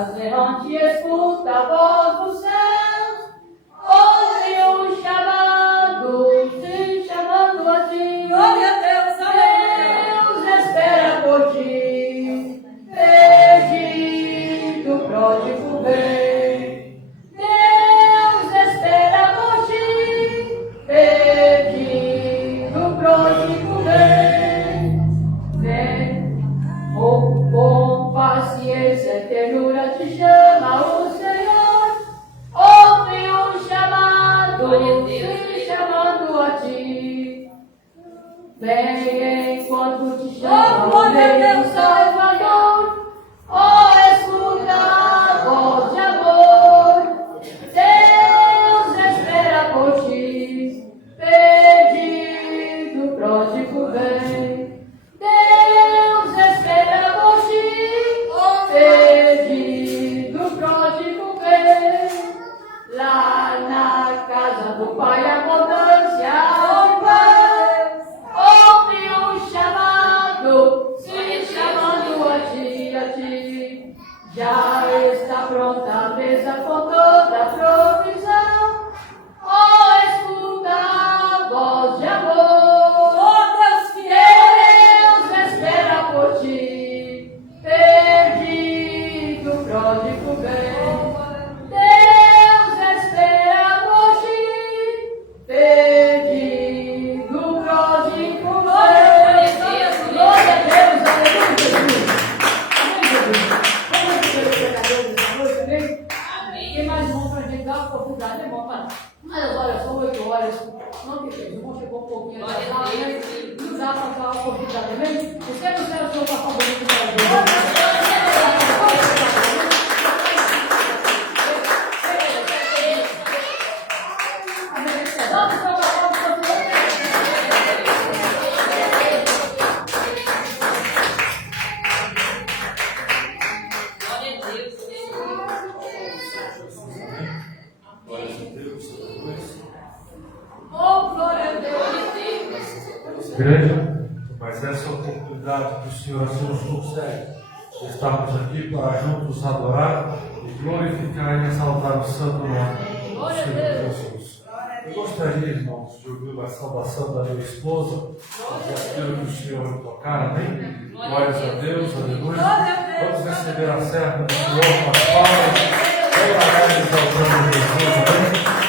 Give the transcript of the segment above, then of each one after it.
Estás errante, escuta a voz do céu, ouve um chamado, se chamando a ti. Glória a Deus, Deus espera por ti, perdido, pródigo vem. Deus espera por ti, perdido, pródigo vem. Vem, com paciência e ternura te chama o Senhor. Ouve um chamado, se chamando a ti. Vem enquanto te chama o Rei Salvador. Oh, escuta a voz de amor. Deus espera por ti, perdido, pródigo vem. Deus espera por ti, perdido, pródigo vem. Lá na casa do Pai abundância, oh Pai, ouve um chamado, se chamando a ti. Já está pronta a mesa com toda a provisão. Oh, escuta a voz de amor. Oh, Deus fiel. Deus espera por ti, perdido, pródigo vem. Deus espera por ti, perdido, pródigo vem. Glória a Deus, aleluia. Amém, Jesus. Vamos ver o pecador dessa noite também? Tem mais irmão para a gente dar uma oportunidade, irmão, para. Mas agora são 8 horas. Não tem tempo, o irmão chegou um pouquinho atrasado, né? Não dá para dar uma oportunidade também. Você não quer o seu papel bonito para Deus. Igreja, mas essa oportunidade que o Senhor assim nos concede, estamos aqui para juntos adorar e glorificar e exaltar o santo nome do Senhor Jesus. Eu gostaria, irmãos, de ouvir a saudação da minha esposa, aquilo que o Senhor me tocar, amém? Glórias a Deus, aleluia. Vamos receber a serva do Senhor com as palmas, adorar e exaltando Jesus, amém?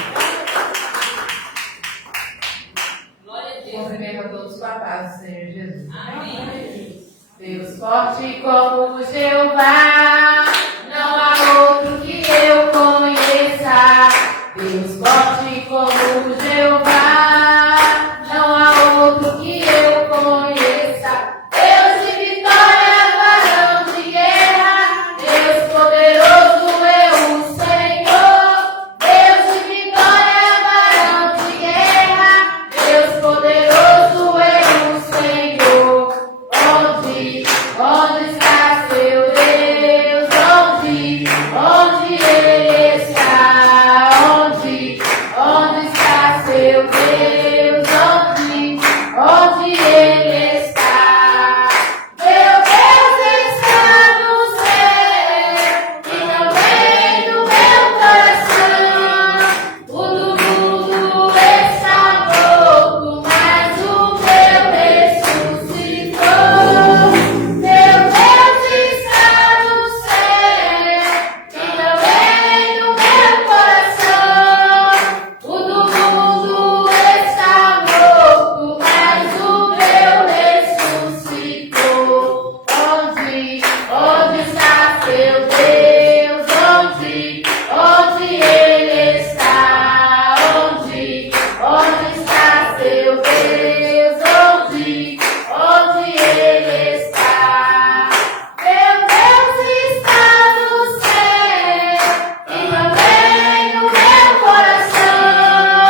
Cumprimento a todos com a paz do Senhor Jesus. Amém. Deus forte como Jeová, não há outro que eu conheça. Deus forte como Jeová, não há outro que eu conheça. Deus de vitória, varão de guerra, Deus poderoso é o Senhor. Deus de vitória, varão de guerra, Deus poderoso é o Senhor. Onde está seu Deus? Onde Ele está? Onde está seu Deus? Onde Ele está? Meu Deus está no céu e também no meu coração. O do mundo está morto, mas o meu ressuscitou. Meu Deus está no céu e também no meu coração. O do mundo está morto, mas o meu ressuscitou. Onde está seu Deus? Onde Ele está? Onde está seu Deus? Onde Ele está? Meu Deus está no céu e também no meu coração.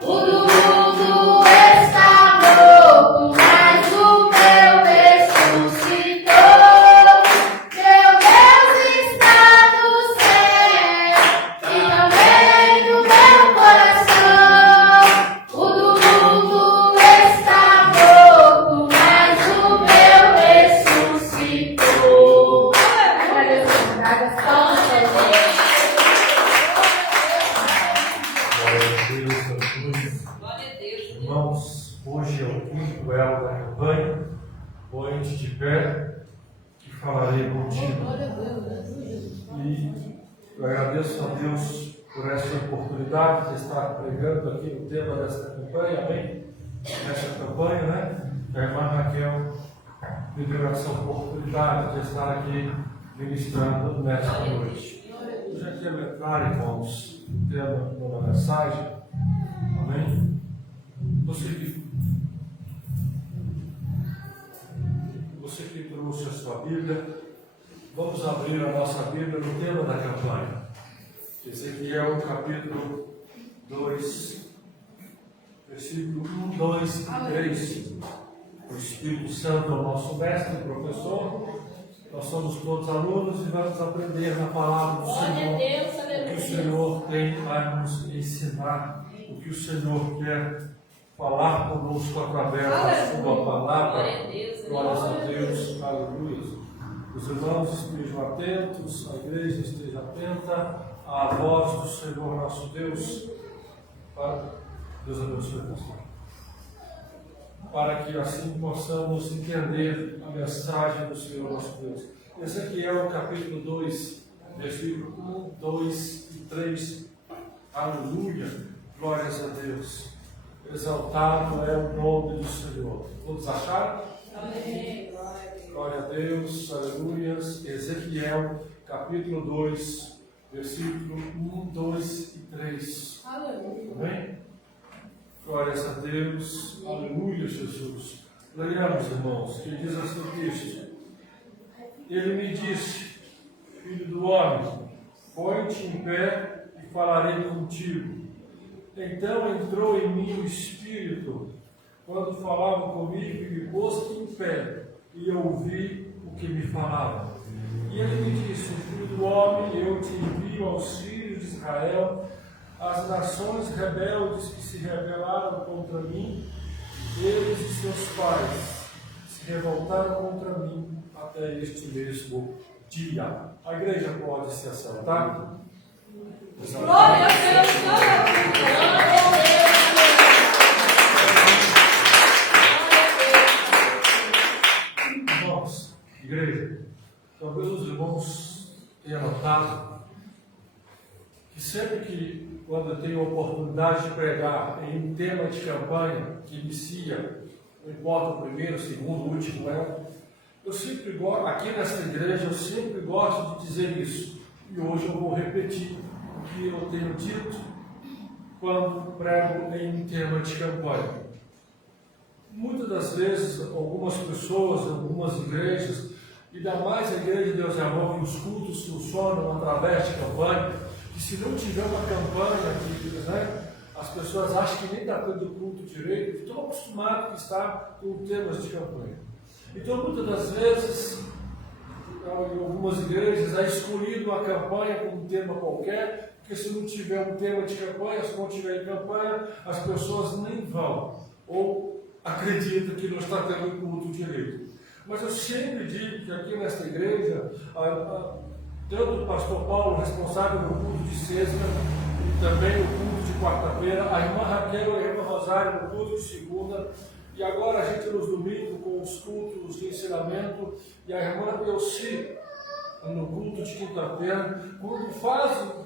O do mundo está morto, mas o meu ressuscitou. Meu Deus está no céu e também no meu coração. O do mundo está morto, mas o meu ressuscitou. Agradeço, Põe-te de pé e falarei contigo. E eu agradeço a Deus por essa oportunidade de estar pregando aqui o tema desta campanha, amém? Nessa campanha, né? A irmã Raquel me deu essa oportunidade de estar aqui ministrando nesta noite. Eu já quero entrar, irmãos, no tema da mensagem, amém? Você que trouxe a sua Bíblia, vamos abrir a nossa Bíblia no tema da campanha. Ezequiel capítulo 2, versículo 1, 2 e 3. O Espírito Santo é o nosso mestre, professor. Nós somos todos alunos e vamos aprender na palavra do Senhor. O que o Senhor tem a nos ensinar, o que o Senhor quer falar conosco através da sua palavra. Glórias a Deus, aleluia. Os irmãos estejam atentos, a igreja esteja atenta à voz do Senhor nosso Deus. Deus abençoe, pastor. Para que assim possamos entender a mensagem do Senhor nosso Deus. Ezequiel capítulo 2, versículo 1, 2 e 3. Aleluia, glórias a Deus. Exaltado é o nome do Senhor. Todos acharam? Amém. Glória a Deus, aleluias. Ezequiel capítulo 2, versículo 1, 2 e 3. Aleluia. Amém? Glórias a Deus, aleluia, Jesus. Leiamos, irmãos, que diz assim o texto. Ele me disse, filho do homem, põe-te em pé e falarei contigo. Então entrou em mim o Espírito, quando falava comigo, e me pôs em pé, e eu ouvi o que me falava. E ele me disse, filho do homem, eu te envio aos filhos de Israel, as nações rebeldes que se rebelaram contra mim, eles e seus pais se revoltaram contra mim até este mesmo dia. A igreja pode se assentar? Glória a Deus, glória a Deus. Irmãos, igreja, talvez os irmãos tenham notado que sempre que, quando eu tenho a oportunidade de pregar em um tema de campanha que inicia, não importa o primeiro, o segundo, o último eu sempre gosto, aqui nessa igreja, eu sempre gosto de dizer isso. E hoje eu vou repetir o que eu tenho dito quando prego em um tema de campanha. Muitas das vezes, algumas pessoas, algumas igrejas, ainda mais a Igreja de Deus e Amor, que os cultos funcionam através de campanha, que se não tiver uma campanha, as pessoas acham que nem está tendo culto direito, que estão acostumados a estar com temas de campanha. Então, muitas das vezes, em algumas igrejas, é escolhido uma campanha com um tema qualquer, porque se não tiver um tema de campanha, se não tiver campanha, as pessoas nem vão, ou acreditam que não está tendo culto direito. Mas eu sempre digo que aqui nesta igreja, tanto o pastor Paulo, responsável no culto de sexta, e também o culto de quarta-feira, a irmã Raquel e a irmã Rosário no culto de segunda, e agora a gente nos domingos com os cultos de ensinamento, e a irmã Elci no culto de quinta-feira, quando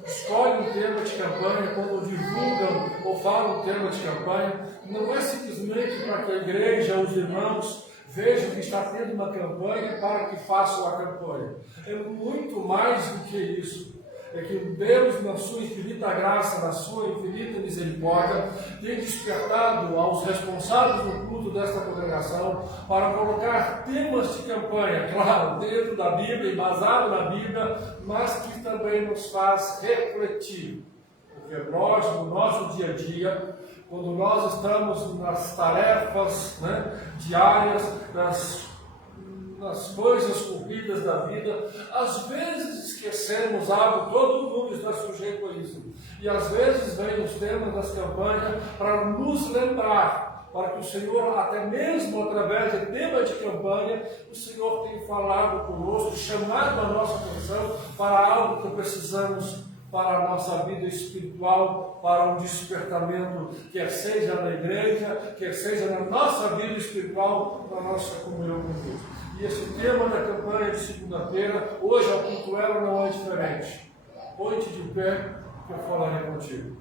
escolhe um tema de campanha, quando divulgam ou falam um tema de campanha, não é simplesmente para que a igreja, os irmãos, vejam que está tendo uma campanha para que façam a campanha. É muito mais do que isso. É que Deus, na sua infinita graça, na sua infinita misericórdia, tem despertado aos responsáveis do culto desta congregação para colocar temas de campanha, claro, dentro da Bíblia, embasado na Bíblia, mas que também nos faz refletir. Porque nós, no nosso dia a dia, quando nós estamos nas tarefas diárias, nas coisas corridas da vida, às vezes esquecemos algo, todo mundo está sujeito a isso. E às vezes vem os temas das campanhas para nos lembrar, para que o Senhor, até mesmo através de tema de campanha, o Senhor tem falado conosco, chamado a nossa atenção para algo que precisamos para a nossa vida espiritual, para um despertamento, quer seja na igreja, quer seja na nossa vida espiritual, na nossa comunhão com Deus. E esse tema da campanha de segunda-feira, hoje a cultuela não é diferente. Põe-te de pé, que eu falarei contigo.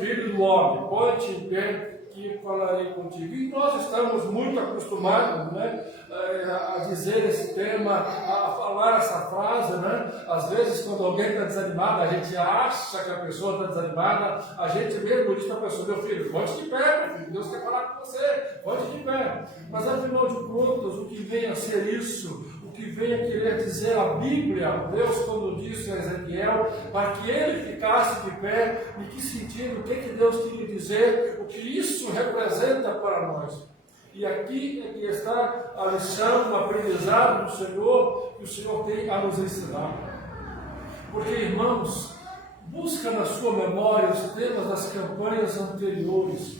Filho do homem, põe-te em pé, que eu falarei contigo. E nós estamos muito acostumados, né, a dizer esse tema, a falar essa frase, né? Às vezes, quando alguém está desanimado, a gente acha que a pessoa está desanimada, a gente mesmo diz para a pessoa: meu filho, ponte de pé, meu filho, Deus quer falar com você, ponte de pé. Mas afinal de contas, o que vem a ser isso? O que vem a querer dizer a Bíblia, Deus quando disse a Ezequiel, para que ele ficasse de pé, em que sentido, o que Deus queria dizer, o que isso representa para nós. E aqui é que está a lição, o aprendizado do Senhor, que o Senhor tem a nos ensinar. Porque, irmãos, busca na sua memória os temas das campanhas anteriores,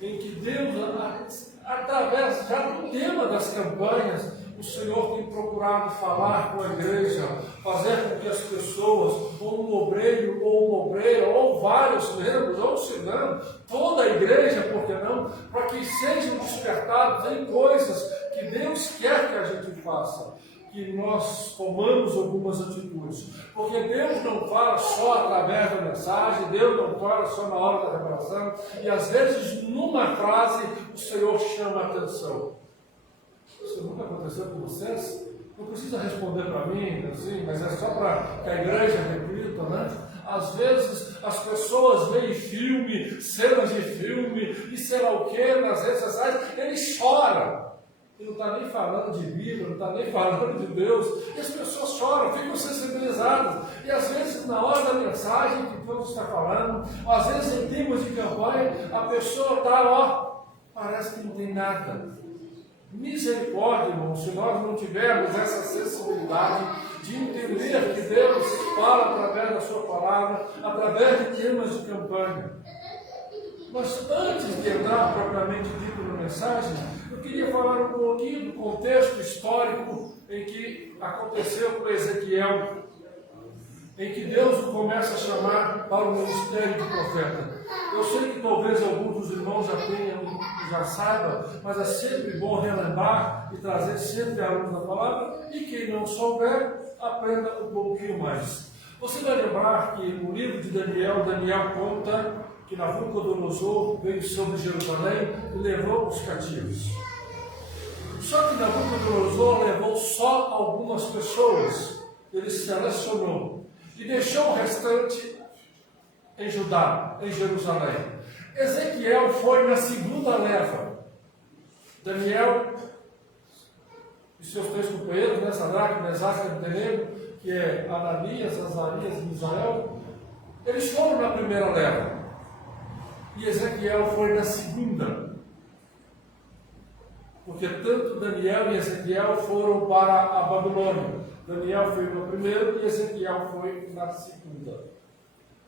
em que Deus, através já do tema das campanhas, o Senhor tem procurado falar com a igreja, fazer com que as pessoas, ou um obreiro, ou uma obreira, ou vários membros, ou se não, toda a igreja, por que não, para que sejam despertados em coisas que Deus quer que a gente faça, que nós tomamos algumas atitudes. Porque Deus não fala só através da mensagem, Deus não fala só na hora da revelação, e às vezes numa frase o Senhor chama a atenção. Isso nunca aconteceu com vocês? Não precisa responder para mim, assim, mas é só para que a igreja repita, né? Às vezes as pessoas veem filme, cenas de filme, e sei lá o que, nas redes sociais, ele chora. Ele não está nem falando de Bíblia, não está nem falando de Deus, e as pessoas choram, ficam sensibilizadas. E às vezes, na hora da mensagem que Deus está falando, às vezes em termos de campanha, a pessoa está, ó, parece que não tem nada. Misericórdia, irmão, se nós não tivermos essa sensibilidade de entender que Deus fala através da sua palavra, através de temas de campanha. Mas antes de entrar propriamente dito na mensagem, eu queria falar um pouquinho do contexto histórico em que aconteceu com Ezequiel, em que Deus o começa a chamar para o ministério de profeta. Eu sei que talvez alguns dos irmãos já saibam, mas é sempre bom relembrar e trazer sempre a luz da palavra, e quem não souber, aprenda um pouquinho mais. Você vai lembrar que no livro de Daniel conta que Nabucodonosor veio sobre Jerusalém e levou os cativos. Só que Nabucodonosor levou só algumas pessoas, ele selecionou, e deixou o restante em Judá, em Jerusalém. Ezequiel foi na segunda leva. Daniel e seus três companheiros, né, Sadraque, Mesaque e Abdenego, que é Ananias, Azarias e Misael, eles foram na primeira leva. E Ezequiel foi na segunda. Porque tanto Daniel e Ezequiel foram para a Babilônia. Daniel foi no primeiro e Ezequiel foi na segunda.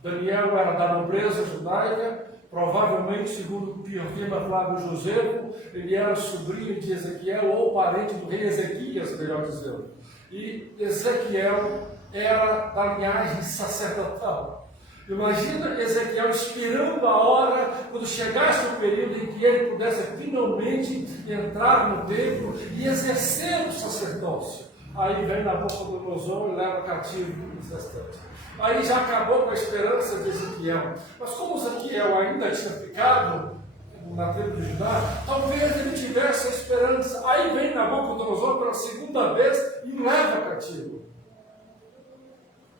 Daniel era da nobreza judaica, provavelmente, segundo o Piorquema Flávio Josefo, ele era sobrinho de Ezequiel ou parente do rei Ezequias, melhor dizendo. E Ezequiel era da linhagem sacerdotal. Imagina Ezequiel esperando a hora, quando chegasse o período em que ele pudesse finalmente entrar no templo e exercer o sacerdócio. Aí vem Nabucodonosor e leva cativo os restantes. Aí já acabou com a esperança de Ezequiel. Mas como Ezequiel ainda tinha ficado na tribo de Judá, talvez ele tivesse a esperança. Aí vem Nabucodonosor pela segunda vez e leva cativo.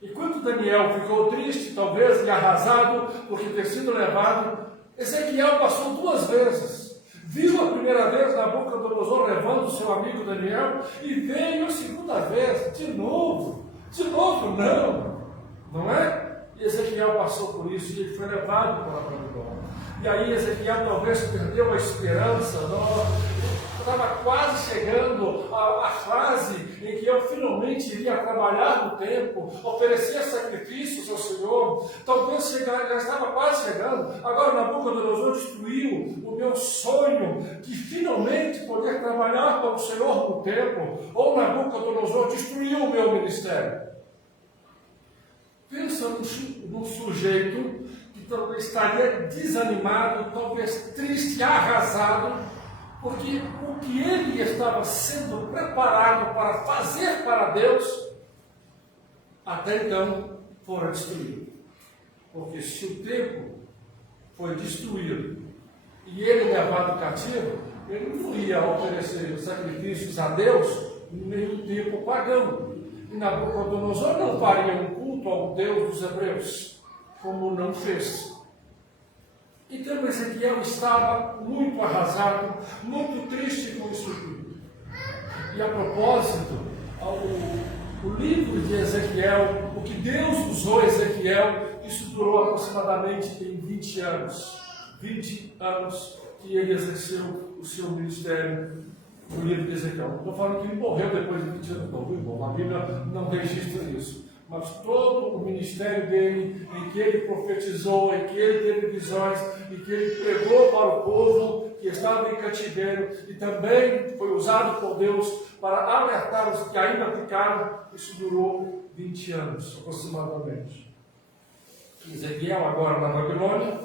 Enquanto Daniel ficou triste, talvez, e arrasado por ter sido levado, Ezequiel passou duas vezes. Viu a primeira vez Nabucodonosor levando seu amigo Daniel e veio a segunda vez, de novo não é? E Ezequiel passou por isso e ele foi levado para a Babilônia. E aí Ezequiel talvez perdeu a esperança, estava quase chegando à fase em que eu finalmente iria trabalhar no templo, oferecer sacrifícios ao Senhor. Talvez já estava quase chegando. Agora Nabucodonosor destruiu o meu sonho de finalmente poder trabalhar para o Senhor no templo. Ou Nabucodonosor destruiu o meu ministério. Pensa pensa num sujeito que talvez estaria desanimado, talvez triste, arrasado, porque o que ele estava sendo preparado para fazer para Deus, até então, fora destruído. Porque se o templo foi destruído e ele levado cativo, ele não ia oferecer sacrifícios a Deus em nenhum tempo pagão. E Nabucodonosor não faria um culto ao Deus dos hebreus, como não fez. Então Ezequiel estava muito arrasado, muito triste com isso tudo. E a propósito, o livro de Ezequiel, o que Deus usou Ezequiel, isso durou aproximadamente em 20 anos. 20 anos que ele exerceu o seu ministério no livro de Ezequiel. Não estou falando que ele morreu depois de 20 anos, não, viu, irmão? A Bíblia não registra isso. Mas todo o ministério dele, em que ele profetizou, em que ele teve visões, em que ele pregou para o povo que estava em cativeiro, e também foi usado por Deus para alertar os que ainda ficaram, isso durou 20 anos aproximadamente. Ezequiel agora na Babilônia,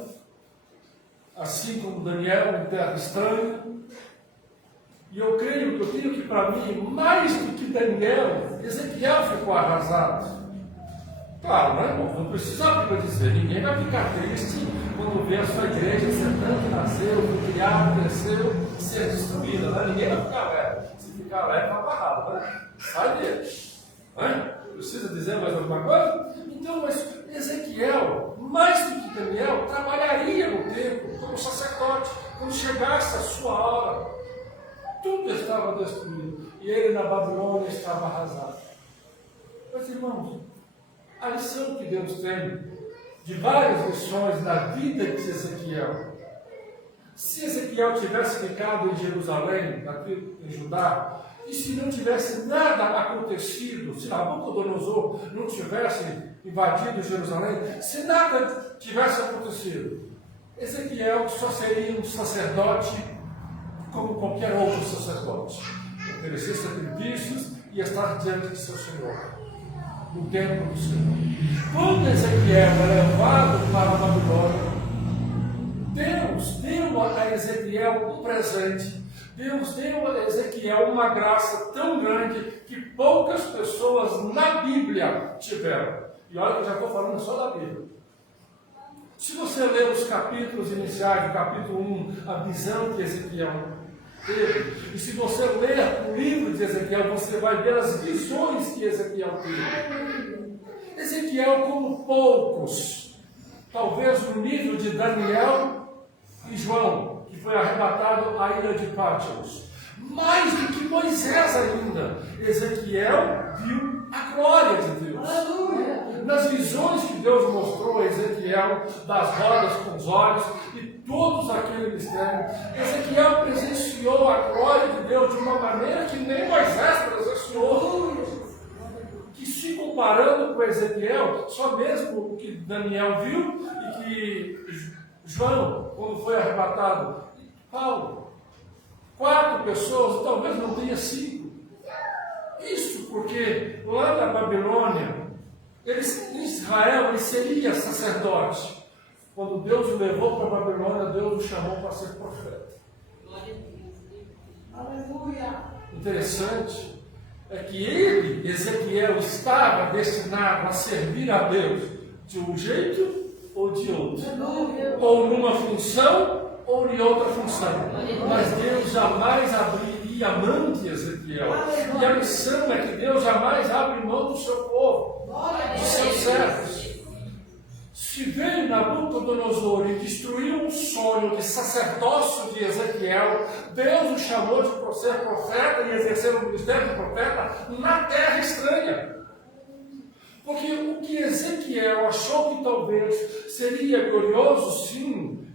assim como Daniel em terra estranha. E eu tenho que para mim, mais do que Daniel, Ezequiel ficou arrasado. Claro, né, irmão? Não precisa dizer, ninguém vai ficar triste quando vê a sua igreja sentando que nasceu, foi criado, cresceu, ser destruída, né? Ninguém vai ficar leve. Se ficar leve, está barrado, né? Sai dele. Né? Precisa dizer mais alguma coisa? Então, mas Ezequiel, mais do que Daniel, trabalharia no templo como sacerdote, quando chegasse a sua hora. Tudo estava destruído. E ele na Babilônia estava arrasado. Mas, irmãos, a lição que Deus tem de várias lições na vida de Ezequiel. Se Ezequiel tivesse ficado em Jerusalém, aqui em Judá, e se não tivesse nada acontecido, se Nabucodonosor não tivesse invadido Jerusalém, se nada tivesse acontecido, Ezequiel só seria um sacerdote como qualquer outro sacerdote, oferecer sacrifícios e estar diante de seu Senhor, no templo do Senhor. Quando Ezequiel é levado para a Babilônia, Deus deu a Ezequiel um presente. Deus deu a Ezequiel uma graça tão grande que poucas pessoas na Bíblia tiveram. E olha que eu já estou falando só da Bíblia. Se você ler os capítulos iniciais, o capítulo 1, a visão que Ezequiel teve, e se você ler o livro de Ezequiel, você vai ver as visões que Ezequiel teve. Ezequiel, como poucos, talvez no nível de Daniel e João, que foi arrebatado à ilha de Pátimos. Mais do que Moisés ainda, Ezequiel viu a glória de Deus. Nas visões que Deus mostrou a Ezequiel, das rodas com os olhos e todos aquele mistério, Ezequiel presenciou a glória de Deus de uma maneira que nem Moisés presenciou. Que se comparando com Ezequiel, só mesmo o que Daniel viu e que João, quando foi arrebatado, Paulo, 4 pessoas, talvez não tenha 5. Isso porque lá na Babilônia, em Israel, ele seria sacerdote. Quando Deus o levou para a Babilônia, Deus o chamou para ser profeta. Aleluia. Interessante é que ele, Ezequiel, estava destinado a servir a Deus de um jeito ou de outro. Ou numa função ou em outra função. Mas Deus jamais abriria mão de Ezequiel. E a missão é que Deus jamais abre mão do seu povo, dos seus servos. Se veio Nabucodonosor e destruiu o sonho de sacerdócio de Ezequiel, Deus o chamou de ser profeta e exercer o ministério de profeta na terra estranha. Porque o que Ezequiel achou que talvez seria glorioso, sim,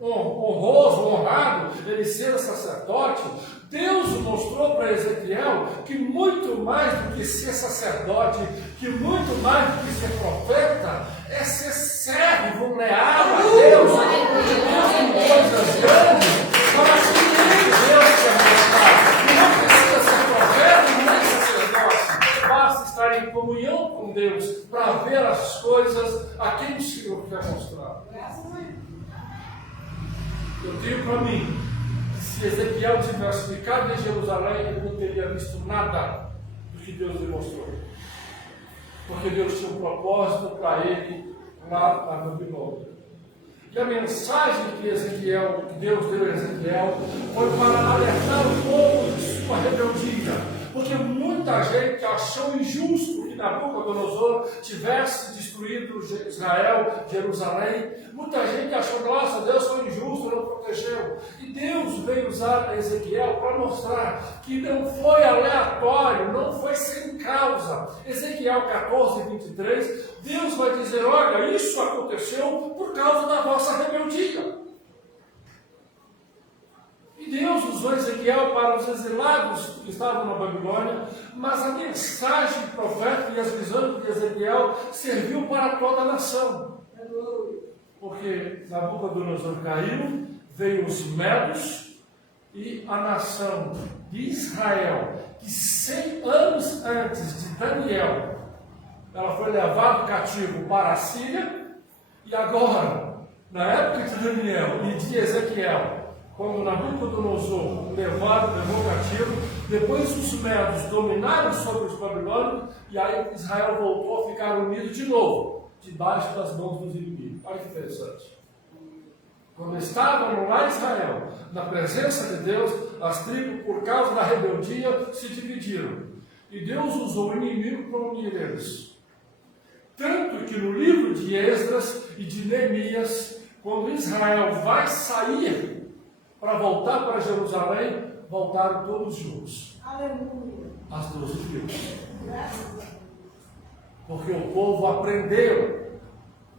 honroso, honrado, ele ser sacerdote, Deus mostrou para Ezequiel que muito mais do que ser sacerdote, que muito mais do que ser profeta, é ser servo leal a Deus, com coisas grandes, para que Deus se não precisa ser profeta nem sacerdote, basta estar em comunhão com Deus para ver as coisas a quem o Senhor quer mostrar. Eu tenho para mim que se Ezequiel tivesse ficado em Jerusalém, ele não teria visto nada do que Deus lhe mostrou. Porque Deus tinha um propósito para ele lá na Babilônia. E a mensagem que Deus deu a Ezequiel, foi para alertar o povo de sua rebeldia. Porque muita gente achou injusto que Nabucodonosor tivesse destruído Israel, Jerusalém. Muita gente achou, nossa, Deus foi injusto, não protegeu. E Deus veio usar Ezequiel para mostrar que não foi aleatório, não foi sem causa. Ezequiel 14, 23, Deus vai dizer, olha, isso aconteceu por causa da vossa rebeldia. E Deus usou Ezequiel para os exilados que estavam na Babilônia, mas a mensagem profética e as visões de Ezequiel serviu para toda a nação. Porque Nabucodonosor caiu, veio os medos e a nação de Israel, que 100 anos antes de Daniel, ela foi levada cativo para a Síria, e agora, na época de Daniel e de Ezequiel, quando Nabucodonosor levou cativo, depois os medos dominaram sobre os babilônios, e aí Israel voltou a ficar unido de novo, debaixo das mãos dos inimigos. Olha que interessante. Quando estavam lá em Israel, na presença de Deus, as tribos, por causa da rebeldia, se dividiram. E Deus usou o inimigo para unir eles. Tanto que no livro de Esdras e de Neemias, quando Israel vai sair para voltar para Jerusalém, voltaram todos juntos. Aleluia. As 12 tribos. Porque o povo aprendeu.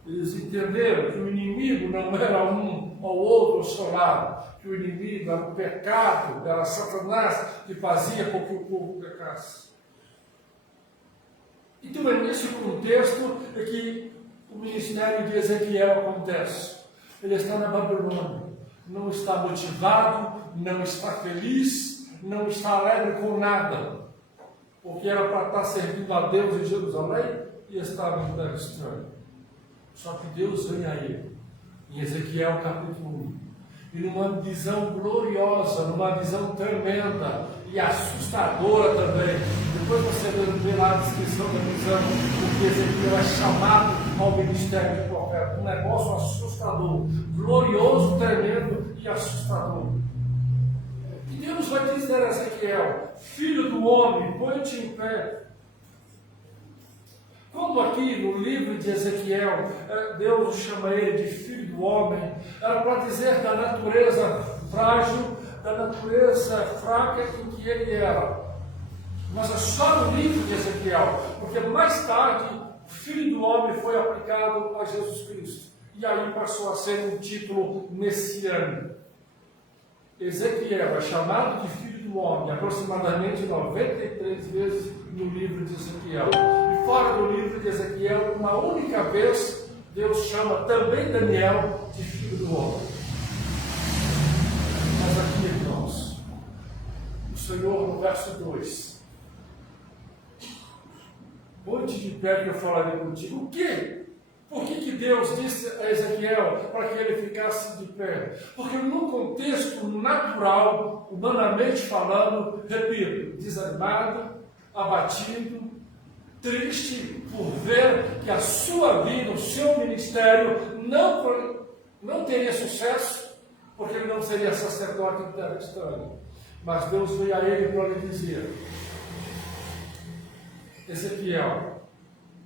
Eles entenderam que o inimigo não era um ou outro ao seu lado. Que o inimigo era o pecado, era Satanás que fazia com que o povo pecasse. Então é nesse contexto que o ministério de Ezequiel acontece. Ele está na Babilônia. Não está motivado, não está feliz, não está alegre com nada, porque era para estar servindo a Deus em Jerusalém e estava em terra estranha. Só que Deus vem a ele, em Ezequiel capítulo 1, e numa visão gloriosa, numa visão tremenda e assustadora também. Depois você vê lá a descrição da visão, porque Ezequiel é chamado ao ministério de profeta. Um negócio assustador, glorioso, tremendo e assustador. E Deus vai dizer a Ezequiel, filho do homem, põe-te em pé. Quando aqui no livro de Ezequiel, Deus chama ele de filho do homem, era para dizer da natureza frágil, da natureza fraca em que ele era. Mas é só no livro de Ezequiel, porque mais tarde, o filho do homem foi aplicado a Jesus Cristo. E aí passou a ser um título messiânico. Ezequiel é chamado de filho do homem aproximadamente 93 vezes no livro de Ezequiel. E fora do livro de Ezequiel, uma única vez, Deus chama também Daniel de filho do homem. Mas aqui, irmãos, o Senhor, no verso 2, ponte de pé que eu falarei contigo. O quê? Por que Deus disse a Ezequiel para que ele ficasse de pé? Porque no contexto natural, humanamente falando, repito, desanimado, abatido, triste por ver que a sua vida, o seu ministério não teria sucesso, porque ele não seria sacerdote em terra estranha. Mas Deus veio a ele para lhe dizer, Ezequiel,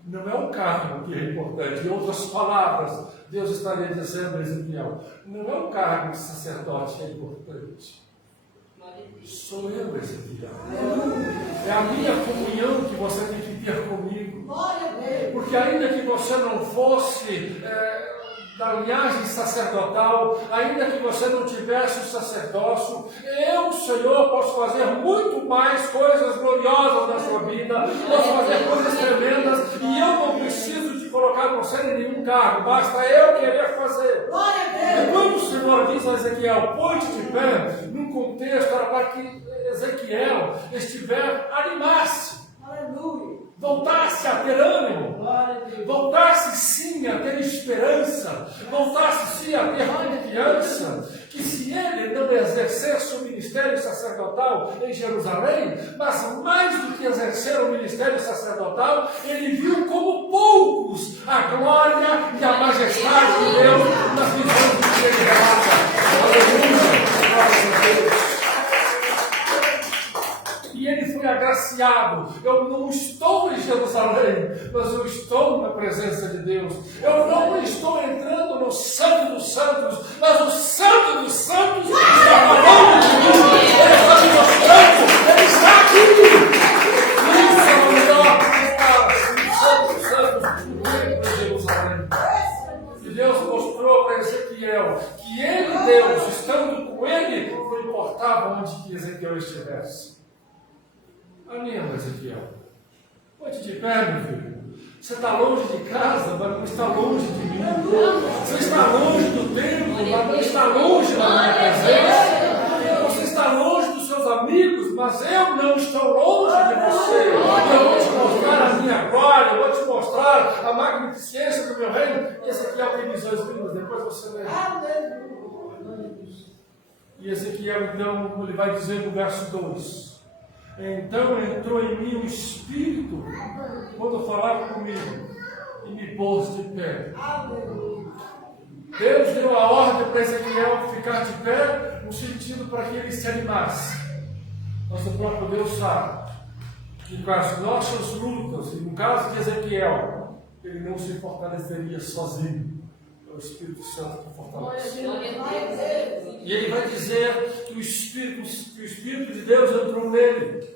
não é o cargo que é importante. Em outras palavras, Deus estaria dizendo a Ezequiel, não é o cargo de sacerdote que é importante. Sou eu, Ezequiel. É a minha comunhão que você tem que ter comigo. Porque ainda que você não fosse da linhagem sacerdotal, ainda que você não tivesse o sacerdócio, eu, Senhor, posso fazer muito mais coisas gloriosas na sua vida, posso fazer coisas tremendas, e eu não preciso de colocar você em nenhum cargo, basta eu querer fazer. E quando o Senhor diz a Ezequiel, põe-te de pé, num contexto era para que Ezequiel animasse. Aleluia. voltasse a ter ânimo, voltasse sim a ter esperança, voltasse sim a ter confiança, que se ele não exercesse o ministério sacerdotal em Jerusalém, mas mais do que exercer o ministério sacerdotal, ele viu como poucos a glória e a majestade de Deus nas visões que ele relata. Aleluia! Glória a Deus! E ele foi agraciado. Eu não estou em Jerusalém, mas eu estou na presença de Deus. Eu não estou entrando no Santo dos Santos, mas o Santo dos Santos está falando de mim. Ele está me mostrando, ele está aqui. Isso é o melhor o Santo dos Santos de Jerusalém. E Deus mostrou para Ezequiel que ele, Deus, estando com ele, não importava onde que Ezequiel estivesse. Anima, Ezequiel. Ponte de pé, meu filho. Você está longe de casa, mas não está longe de mim. Você está longe do templo, mas não está longe da minha presença. Você está longe dos seus amigos, mas eu não estou longe de você. Eu vou te mostrar a minha glória, eu vou te mostrar a magnificência do meu reino. E Ezequiel tem visões lindas, depois você lê. E Ezequiel, então, ele vai dizer no verso 2. Então entrou em mim o Espírito quando falava comigo e me pôs de pé. Deus deu a ordem para Ezequiel ficar de pé, no sentido para que ele se animasse. Mas o próprio Deus sabe que com as nossas lutas, e no caso de Ezequiel, ele não se fortaleceria sozinho. É o Espírito Santo que fortalece. E ele vai dizer que o Espírito de Deus entrou nele.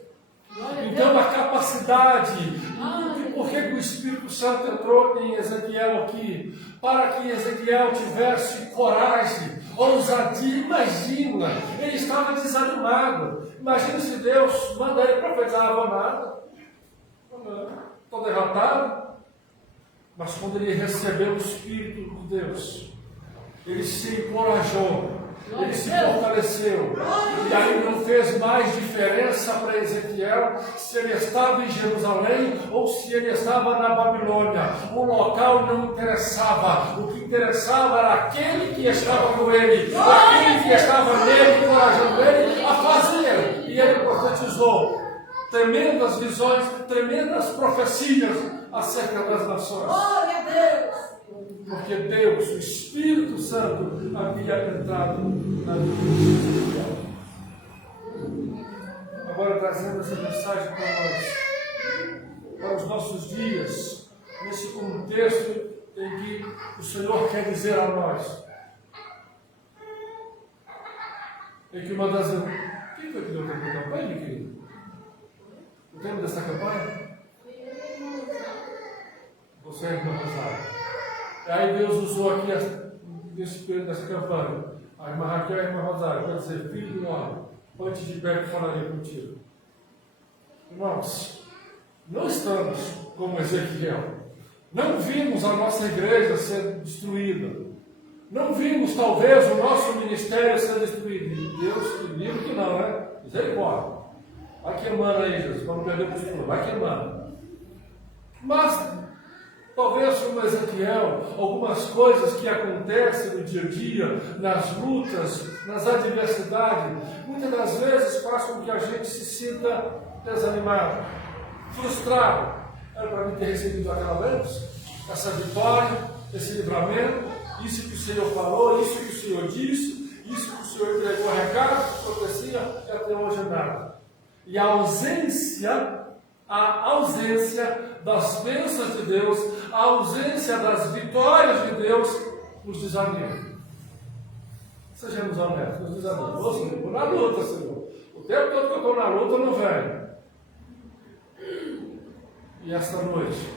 Então a capacidade, e por que o Espírito Santo entrou em Ezequiel aqui? Para que Ezequiel tivesse coragem, ousadia. Imagina, ele estava desanimado. Imagina se Deus manda ele profetizar, não vou nada, estou derrotado. Mas quando ele recebeu o Espírito de Deus, ele se encorajou, ele se fortaleceu. E aí não fez mais diferença para Ezequiel se ele estava em Jerusalém ou se ele estava na Babilônia. O local não interessava. O que interessava era aquele que estava com ele, aquele que estava nele, encorajando ele a fazer. E ele profetizou tremendas visões, tremendas profecias acerca das nações. Glória a Deus! Porque Deus, o Espírito Santo, havia entrado na vida. Agora trazendo essa mensagem para os nossos dias, nesse contexto em que o Senhor quer dizer a nós. Em que uma das... Quem foi que deu tempo da campanha, meu querido? O tempo dessa campanha? Você, irmã Rosário. E aí Deus usou aqui, nesse período dessa campanha, a irmã Raquel e a irmã Rosário, para dizer: filho do homem, ponte de pé que falaria contigo. Irmãos, não estamos como Ezequiel. Não vimos a nossa igreja ser destruída. Não vimos, talvez, o nosso ministério ser destruído. Deus te livre que não, né? Misericórdia. Vai queimando aí, Jesus, para não perder a postura. Vai queimando. Mas, talvez como Ezequiel, algumas coisas que acontecem no dia a dia, nas lutas, nas adversidades, muitas das vezes fazem com que a gente se sinta desanimado, frustrado. Era para mim ter recebido aquela vez, essa vitória, esse livramento, isso que o Senhor falou, isso que o Senhor disse, isso que o Senhor entregou a recado, profecia, e até hoje nada. E a ausência das bênçãos de Deus, a ausência das vitórias de Deus, nos desanima. Sejamos honestos, nos desanima. Ô Senhor, na luta, Senhor. O tempo todo que eu estou na luta, eu não venho. E esta noite,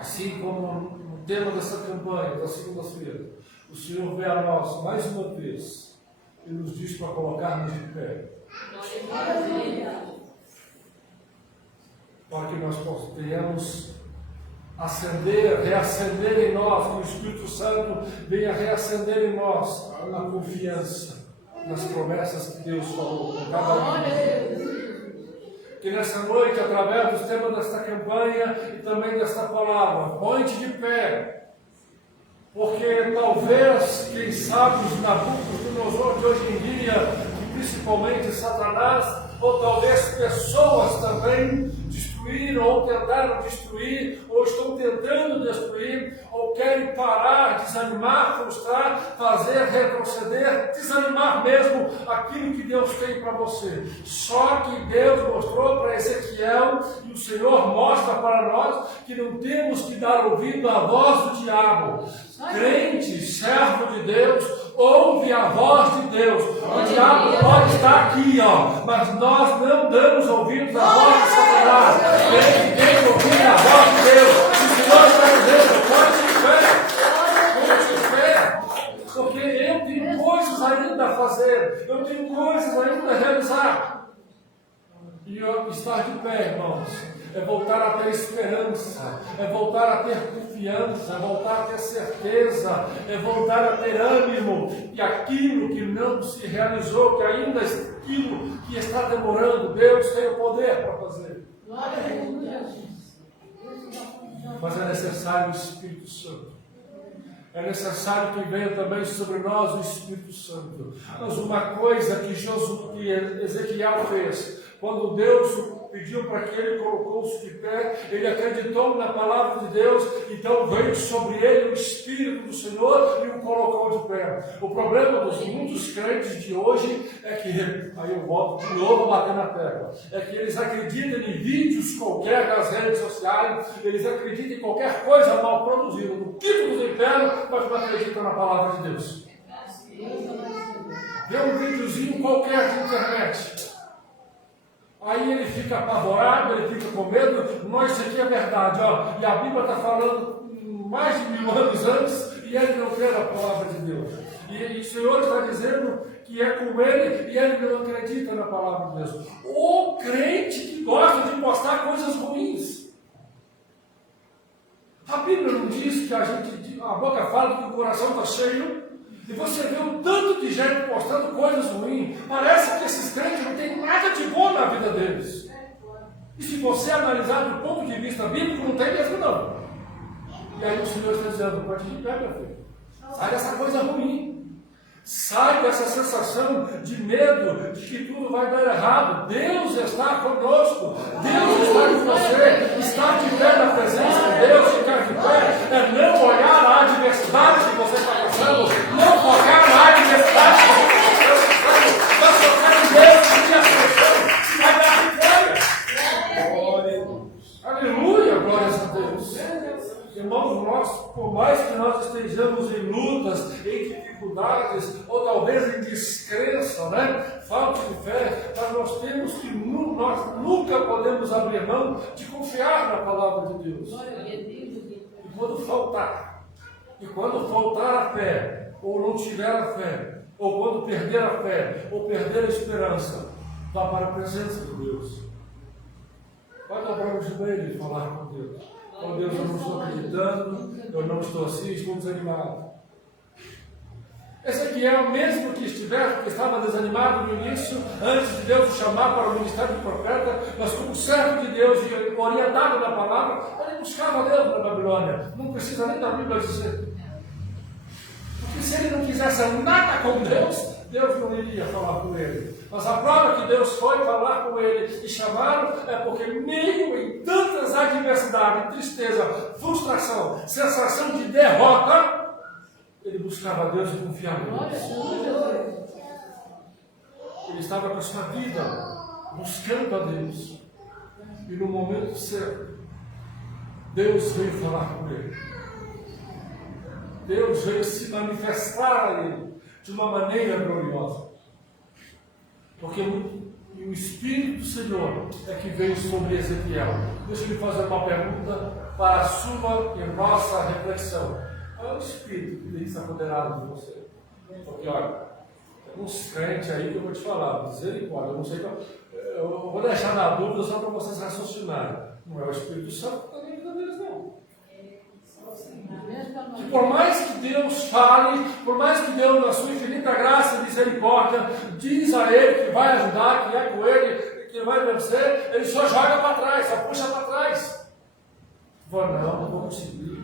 assim como no tema dessa campanha, da segunda-feira, o Senhor vê a nós mais uma vez e nos diz para colocarmos de pé. Para que nós tenhamos reacender em nós, que o Espírito Santo venha reacender em nós a confiança nas promessas que Deus falou com cada um. que nessa noite, através dos temas desta campanha e também desta palavra, põe-te de pé, porque talvez, quem sabe, os Nabucodonosor de hoje em dia, e principalmente Satanás, ou talvez pessoas também destruíram, ou tentaram destruir, ou estão tentando destruir, ou querem parar, desanimar, frustrar, fazer retroceder, desanimar mesmo aquilo que Deus tem para você. Só que Deus mostrou para Ezequiel, e o Senhor mostra para nós, que não temos que dar ouvido à voz do diabo. Crente, servo de Deus, ouve a voz de Deus. O diabo pode estar aqui, mas nós não damos ouvidos à voz de Satanás. Crente tem que ouvir a voz de Deus. O Senhor está dizendo, pode porque eu tenho coisas ainda a fazer, eu tenho coisas ainda a realizar. E estar de pé, irmãos, é voltar a ter esperança, é voltar a ter confiança, é voltar a ter certeza, é voltar a ter ânimo, e aquilo que não se realizou, que ainda aquilo que está demorando, Deus tem o poder para fazer. Mas é necessário o Espírito Santo. É necessário que venha também sobre nós o Espírito Santo. Mas uma coisa que Ezequiel fez, quando Deus pediu para que ele colocou-se de pé, ele acreditou na palavra de Deus, então veio sobre ele o Espírito do Senhor e o colocou de pé. O problema dos muitos crentes de hoje é que, aí eu volto de novo a bater na tecla, é que eles acreditam em vídeos qualquer das redes sociais, eles acreditam em qualquer coisa mal produzida, no tipo dos infernos, mas não acreditam na palavra de Deus. Vê um videozinho qualquer de internet, aí ele fica apavorado, ele fica com medo. Não, isso aqui é verdade, e a Bíblia está falando mais de 1000 anos antes, e ele não crê na palavra de Deus. E o Senhor está dizendo que é com ele, e ele não acredita na palavra de Deus. O crente que gosta de postar coisas ruins. A Bíblia não diz que a boca fala que o coração está cheio, e você vê um tanto de gente postando coisas ruins. Parece que esses crentes não têm nada de bom na vida deles. E se você analisar do ponto de vista bíblico, não tem mesmo não. E aí o Senhor está dizendo, pode de pé, meu filho. Sai dessa coisa ruim. Sai dessa sensação de medo, de que tudo vai dar errado. Deus está conosco. Deus está com você. Estar de pé na presença de Deus, ficar de pé, é não olhar a adversidade que você está passando, não focar na adversidade que você está passando, mas focar em Deus, que a solução vai dar vitória. Glória a Deus. Aleluia, glórias a Deus. Irmãos, nós, por mais que nós estejamos em lutas, em dificuldades, ou talvez em descrença, falta de fé, mas nós temos que, nós nunca podemos abrir mão de confiar na palavra de Deus. E quando faltar a fé, ou não tiver a fé, ou quando perder a fé, ou perder a esperança, vá para a presença de Deus. Vai dobrar o joelho e falar com Deus. Oh Deus, eu não estou acreditando, eu não estou assim, estou desanimado. Ezequiel, mesmo que estava desanimado no início, antes de Deus o chamar para o ministério de profeta, mas como servo de Deus e orientado na palavra, ele buscava Deus na Babilônia. Não precisa nem da Bíblia dizer. Porque se ele não quisesse nada com Deus, Deus não iria falar com ele. Mas a prova que Deus foi falar com ele e chamaram é porque, meio em tantas adversidades, tristeza, frustração, sensação de derrota, ele buscava Deus e confiava em Deus. Ele estava com a sua vida buscando a Deus. E no momento certo, Deus veio falar com ele. Deus veio se manifestar a ele de uma maneira gloriosa. Porque o Espírito do Senhor é que veio sobre Ezequiel. Deixa eu lhe fazer uma pergunta para a sua e a nossa reflexão. Qual é o Espírito que tem se apoderado de você? Porque, olha, tem uns crentes aí que eu vou te falar, misericórdia, eu não sei qual. Eu vou deixar na dúvida só para vocês raciocinarem. Não é o Espírito Santo que está dentro da vida deles, não. Que por mais que Deus fale, por mais que Deus, na sua infinita graça e misericórdia, diz a ele que vai ajudar, que é com ele, ele vai vencer, ele só joga para trás, só puxa para trás. Não vou conseguir.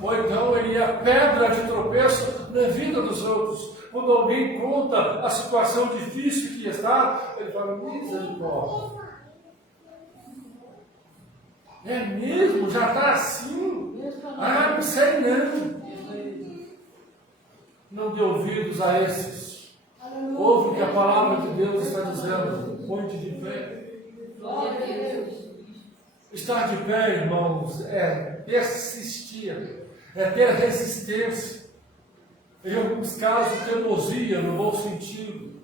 Ou então ele é pedra de tropeço na vida dos outros. Quando alguém conta a situação difícil que está, ele fala, misericórdia. É mesmo? Já está assim? Não sei não. Não dê ouvidos a esses. Ouve o que a palavra de Deus está dizendo. Ponte de pé. Estar de pé, irmãos, é persistir, é ter resistência. Em alguns casos, teimosia, no bom sentido.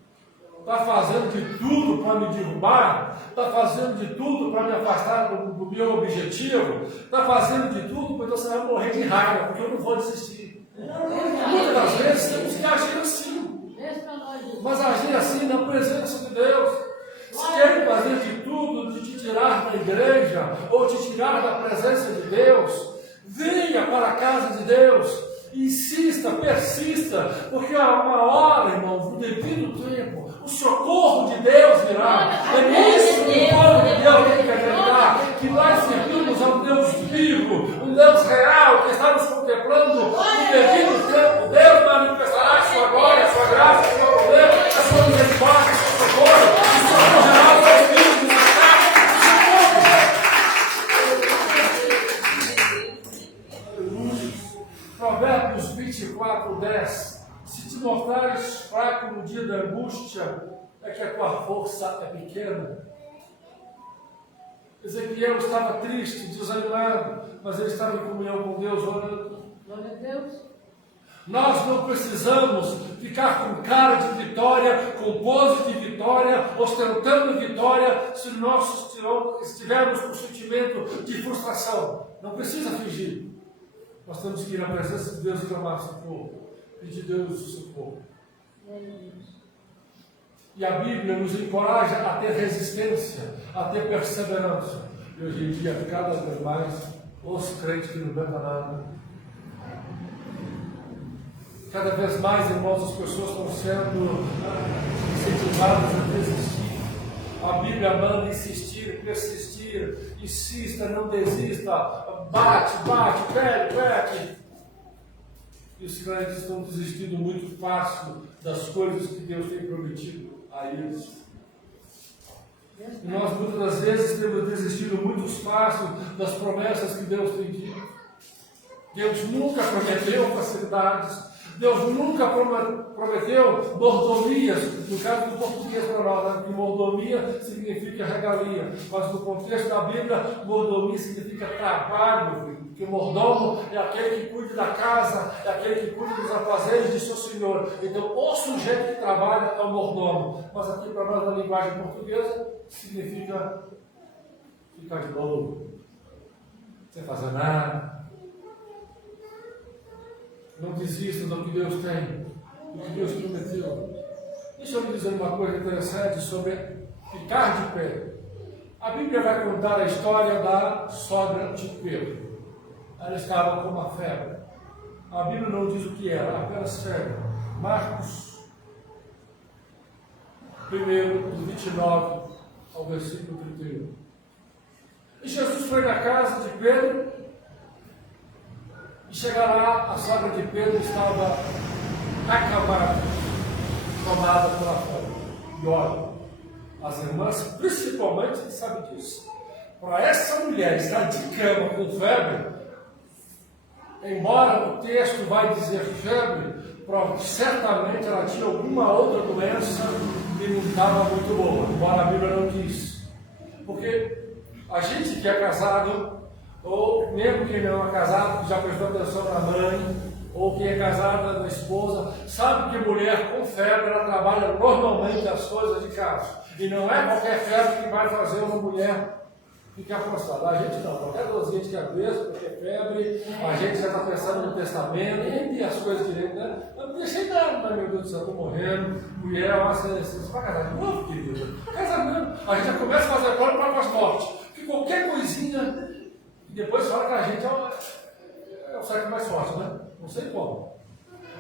Está fazendo de tudo para me derrubar, está fazendo de tudo para me afastar do meu objetivo, está fazendo de tudo porque você vai morrer de raiva, porque eu não vou desistir. Muitas das vezes temos que agir assim, mas agir assim na presença de Deus. Se querem fazer de tudo, de te tirar da igreja, ou te tirar da presença de Deus, venha para a casa de Deus. Insista, persista, porque há uma hora, irmãos, no devido tempo, o socorro de Deus virá. É nisso que o povo de Deus tem que acreditar, que nós servimos a um Deus vivo, um Deus real, que está nos contemplando. No devido tempo, Deus manifestará a sua glória, a sua graça, o seu poder, a sua misericórdia, o seu socorro, o socorro geral do Espírito de Provérbios 24:10. Se te mostrares fraco no dia da angústia, é que a tua força é pequena. Ezequiel estava triste, desanimado, mas ele estava em comunhão com Deus, orando. Glória a Deus. Nós não precisamos ficar com cara de vitória, com pose de vitória, ostentando vitória, se nós estivermos com sentimento de frustração. Não precisa fingir. Nós temos que ir à presença de Deus e clamar socorro. Pedir Deus o socorro. E a Bíblia nos encoraja a ter resistência, a ter perseverança. E hoje em dia, cada vez mais, os crentes que não aguentam nada. Cada vez mais, irmãos, as pessoas estão sendo incentivadas a desistir. A Bíblia manda insistir, persistir, insista, não desista, bate, pede. E os crentes estão desistindo muito fácil das coisas que Deus tem prometido a eles. E nós muitas das vezes temos desistido muito fácil das promessas que Deus tem dito. Deus nunca prometeu facilidades. Deus nunca prometeu mordomias, no caso do português para nós, né? Que mordomia significa regalia, mas no contexto da Bíblia, mordomia significa trabalho, porque mordomo é aquele que cuida da casa, é aquele que cuida dos afazeres de seu senhor. Então, o sujeito que trabalha é o mordomo, mas aqui para nós, na linguagem portuguesa, significa ficar de boa, sem fazer nada. Não desista do que Deus tem, do que Deus prometeu. Deixa eu lhe dizer uma coisa interessante sobre ficar de pé. A Bíblia vai contar a história da sogra de Pedro. Ela estava com uma febre. A Bíblia não diz o que era, apenas febre. Marcos 1, do 29 ao versículo 31. E Jesus foi na casa de Pedro. E chegar lá, a sogra de Pedro estava acamada, tomada pela fome. E olha, as irmãs principalmente sabem disso. Para essa mulher estar de cama com febre, embora o texto vai dizer febre, certamente ela tinha alguma outra doença que não estava muito boa, embora a Bíblia não diz. Porque a gente que é casado, ou mesmo quem não é casado, que já prestou atenção na mãe, ou quem é casada na esposa, sabe que mulher com febre, ela trabalha normalmente as coisas de casa. E não é qualquer febre que vai fazer uma mulher ficar prostrada. A gente não, qualquer dorzinha de cabeça, qualquer febre, a gente já está pensando no testamento, e as coisas direito, né? Eu não deixei nada, meu Deus do céu, estou morrendo, mulher, você vai casar de novo, querido? Casamento. A gente já começa a fazer plano para as mortes. Porque qualquer coisinha. E depois fala que a gente é o sexo mais forte, né? Não sei como.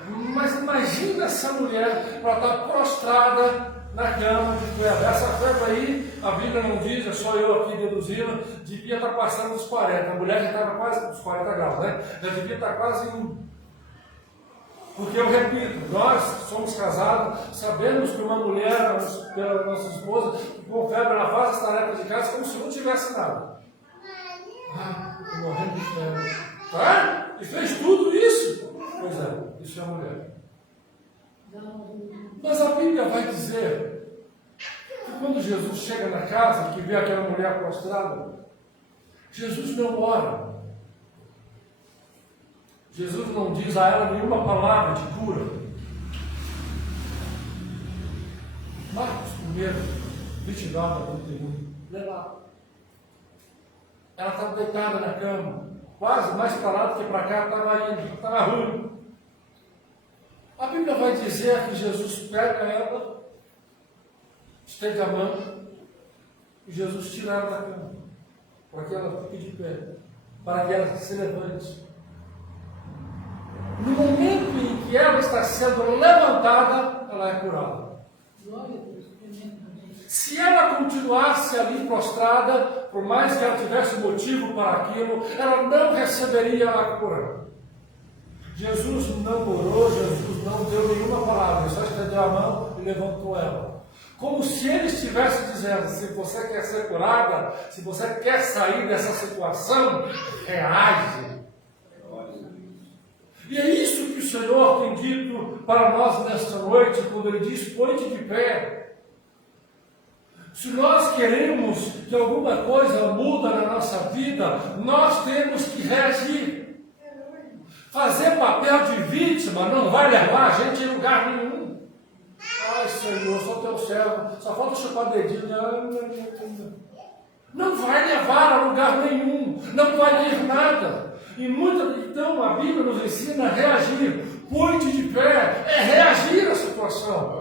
Mas imagina essa mulher para estar prostrada na cama de febre. Essa febre aí, a Bíblia não diz, é só eu aqui deduzindo, devia estar passando dos 40. A mulher já estava quase dos 40 graus, né? Já devia estar quase em... Porque eu repito, nós somos casados, sabemos que uma mulher, pela nossa esposa, com febre, ela faz as tarefas de casa como se não tivesse nada. Ah, estou morrendo de febre. Tá? E fez tudo isso? Pois é, isso é a mulher. Mas a Bíblia vai dizer que quando Jesus chega na casa, que vê aquela mulher prostrada, Jesus não ora. Jesus não diz a ela nenhuma palavra de cura. Marcos 1, 29 a 31. Lê lá. Ela estava deitada na cama, quase mais para lá do que para cá, estava indo, estava ruim. A Bíblia vai dizer que Jesus pega ela, estende a mão, e Jesus tira ela da cama, para que ela fique de pé, para que ela se levante. No momento em que ela está sendo levantada, ela é curada. Se ela continuasse ali prostrada, por mais que ela tivesse motivo para aquilo, ela não receberia a cura. Jesus não orou, Jesus não deu nenhuma palavra, ele só estendeu a mão e levantou ela. Como se ele estivesse dizendo, se você quer ser curada, se você quer sair dessa situação, reage. E é isso que o Senhor tem dito para nós nesta noite, quando Ele diz, põe-te de pé. Se nós queremos que alguma coisa muda na nossa vida, nós temos que reagir. Fazer papel de vítima não vai levar a gente em lugar nenhum. Ai, Senhor, sou teu servo, só falta chupar o dedinho. Não vai levar a lugar nenhum, não vai ir nada. Então a Bíblia nos ensina a reagir. Põe-te de pé, é reagir à situação.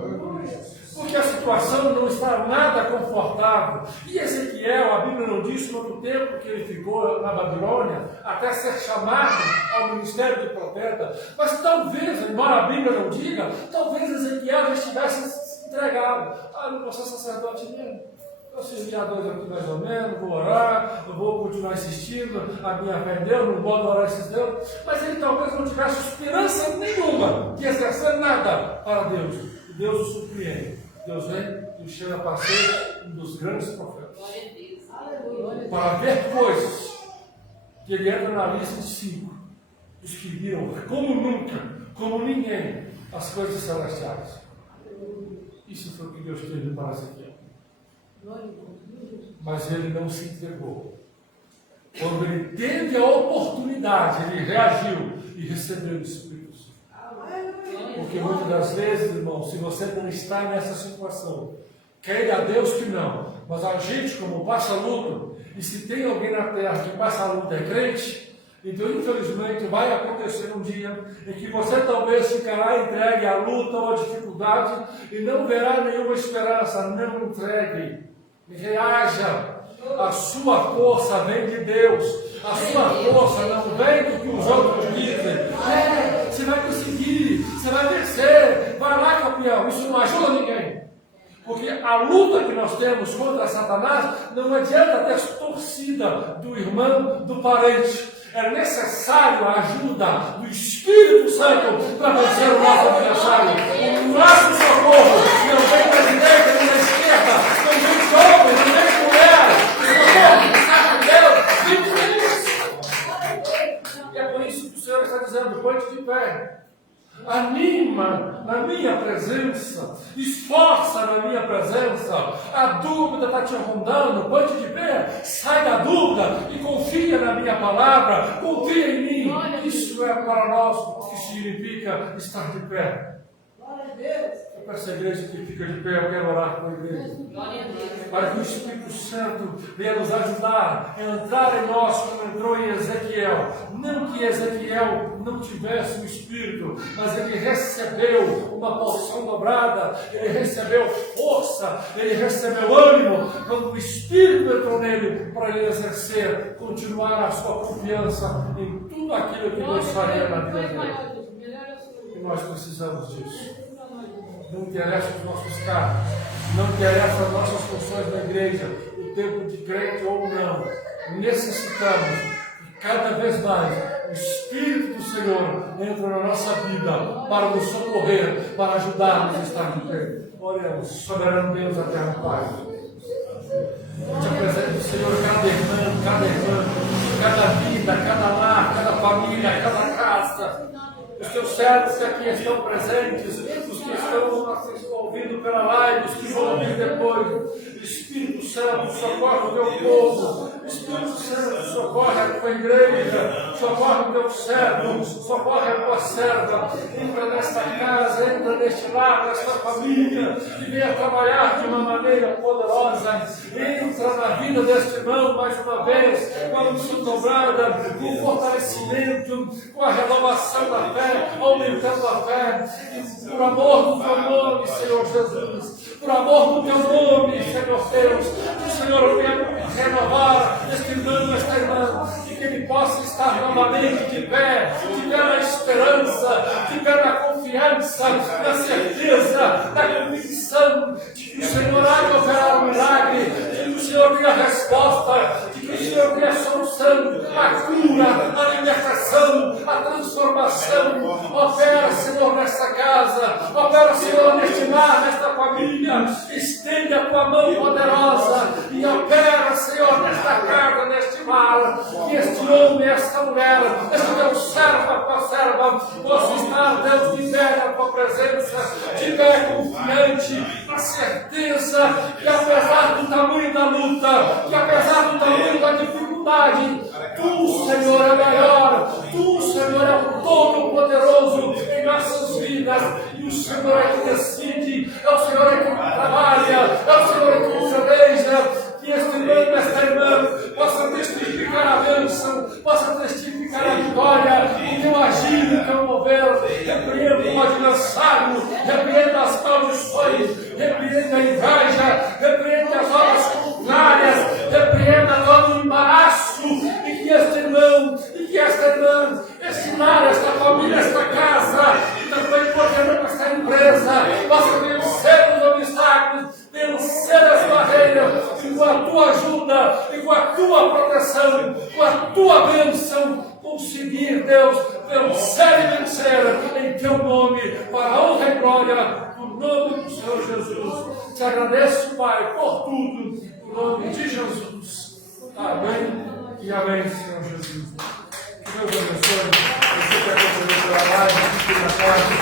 Porque a situação não está nada confortável. E Ezequiel, a Bíblia não diz quanto tempo que ele ficou na Babilônia, até ser chamado ao ministério de profeta. Mas talvez, embora a Bíblia não diga, talvez Ezequiel já estivesse se entregado. Ah, não vou ser sacerdote mesmo. Eu servi a Deus aqui mais ou menos, vou orar, eu vou continuar insistindo, a minha fé em Deus, não vou adorar esses deuses. Mas ele talvez não tivesse esperança nenhuma de exercer nada para Deus. E Deus o surpreende. Deus vem e chega para ser um dos grandes profetas. Para ver coisas que ele entra na lista de 5. Os que viram, como nunca, como ninguém, as coisas celestiais. Isso foi o que Deus teve para Ezequiel. Mas ele não se entregou. Quando ele teve a oportunidade, ele reagiu e recebeu o Espírito Santo. Porque muitas das vezes, irmão, se você não está nessa situação, queira a Deus que não, mas a gente, como passa luto, e se tem alguém na terra que passa a luta é crente, então infelizmente vai acontecer um dia em que você talvez ficará entregue à luta ou à dificuldade e não verá nenhuma esperança. Não entregue, reaja. A sua força vem de Deus. A sua força não vem do que os outros dizem. Você vai conseguir, você vai vencer. Vai lá, campeão. Isso não ajuda ninguém. Porque a luta que nós temos contra Satanás não adianta ter torcida do irmão, do parente. É necessário a ajuda do Espírito Santo para vencer o nosso adversário. O nosso socorro não vem da direita nem da esquerda, não vem de homem, não vem de mulher. O socorro está com Deus, vem de Deus. E é por isso que o Senhor está dizendo, põe-te de pé. Anima na minha presença, esforça na minha presença. A dúvida está te rondando, põe-te de pé, sai da dúvida e confia na minha palavra, confia em mim. Isso é para nós o que significa estar de pé. Glória a Deus. É para essa igreja que fica de pé, eu quero orar com a igreja. Para que o Espírito Santo venha nos ajudar a entrar em nós como entrou em Ezequiel. Não que Ezequiel não tivesse o Espírito, mas ele recebeu uma porção dobrada, ele recebeu força, ele recebeu ânimo, quando o Espírito entrou nele, para ele exercer, continuar a sua confiança em tudo aquilo que Deus faria na vida dele. E nós precisamos disso. não interessa os nossos carros, não interessa as nossas funções na igreja, o tempo de crente ou não. Necessitamos que cada vez mais o Espírito do Senhor entre na nossa vida para nos socorrer, para ajudar-nos a estar de pé. Oremos, soberano Deus, eterno Pai. Te apresento, Senhor, cada irmã, cada vida, cada lar, cada família, cada casa. Os teus servos que aqui estão presentes, os que estão ouvindo pela live, os que vão ouvir depois. Espírito Santo, socorre o teu povo. Espírito Santo, socorre a tua igreja. Socorre o teu servo, socorre a tua serva. Entra nesta casa, entra neste lar, nesta família, e venha trabalhar de uma maneira poderosa. Entra na vida deste irmão mais uma vez, com a unção dobrada, com o fortalecimento, com a renovação da fé, aumentando a fé. E por amor do teu nome, Senhor Jesus, por amor do teu nome, Senhor Deus, que o Senhor venha renovar este irmão, esta irmã, e que ele possa estar novamente de pé na esperança, de pé na confiança, na certeza, na convicção de que o Senhor há de operar um milagre, de que o Senhor tem a resposta, de que o Senhor tem a solução, a cura, a libertação, a transformação. Opera, Senhor, nesta casa, opera, Senhor, neste lar, nesta família. Estende a tua mão poderosa e opera, Senhor, nesta casa, neste lar. Que este homem, esta mulher, este teu servo, a tua serva, possa estar, Deus, de pé na tua presença, de pé confiante, na certeza que apesar do tamanho da luta, que apesar do tamanho da dificuldade, tu, Senhor, é melhor, tu, Senhor, é o Todo-Poderoso em nossas vidas, e o Senhor é que decide, é o Senhor é que trabalha, é o Senhor é que planeja. Que este irmão, esta irmã, possa testificar a bênção, possa testificar a vitória, o teu agir, o teu mover. Repreenda o adversário, repreenda as maldições, repreenda a inveja, repreenda as obras contrárias, repreenda todo o embaraço, e que este irmão, e que esta irmã, este lar, esta família, esta casa, e também por esta empresa, possa vencer os obstáculos, vencer as barreiras, e com a tua ajuda, e com a tua proteção, com a tua bênção, conseguir, Deus, vencer e vencer em teu nome, para a honra e glória do nome do Senhor Jesus. Te agradeço, Pai, por tudo, no nome de Jesus. Amém e amém, Senhor Jesus. Que Deus abençoe. Você que acompanhou pela live, fique na casa.